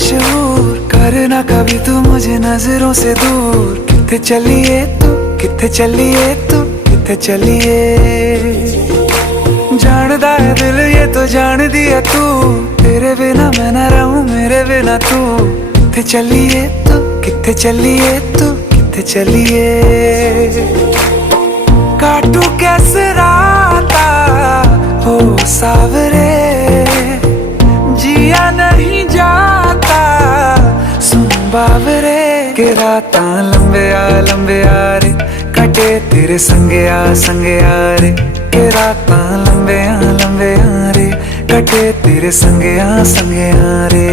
मशहूर, करना कभी तू मुझे नजरों से दूर। किथे चलिए तू, किथे चलिए तू, किथे चलिए। जानदा है दिल ये तो जान दिया तू, तेरे बिना मैं ना रहूं मेरे बिना तू। किथे चलिए तू, किथे चलिए तू, किथे चलिए। काटू कैसे राता हो सावरे, जिया नहीं जाता सुन बावरे। के राता लंबे आ रे, कटे तेरे संगे आ रे। के राता लंबे आ रे, कटे तेरे संगे आ रे।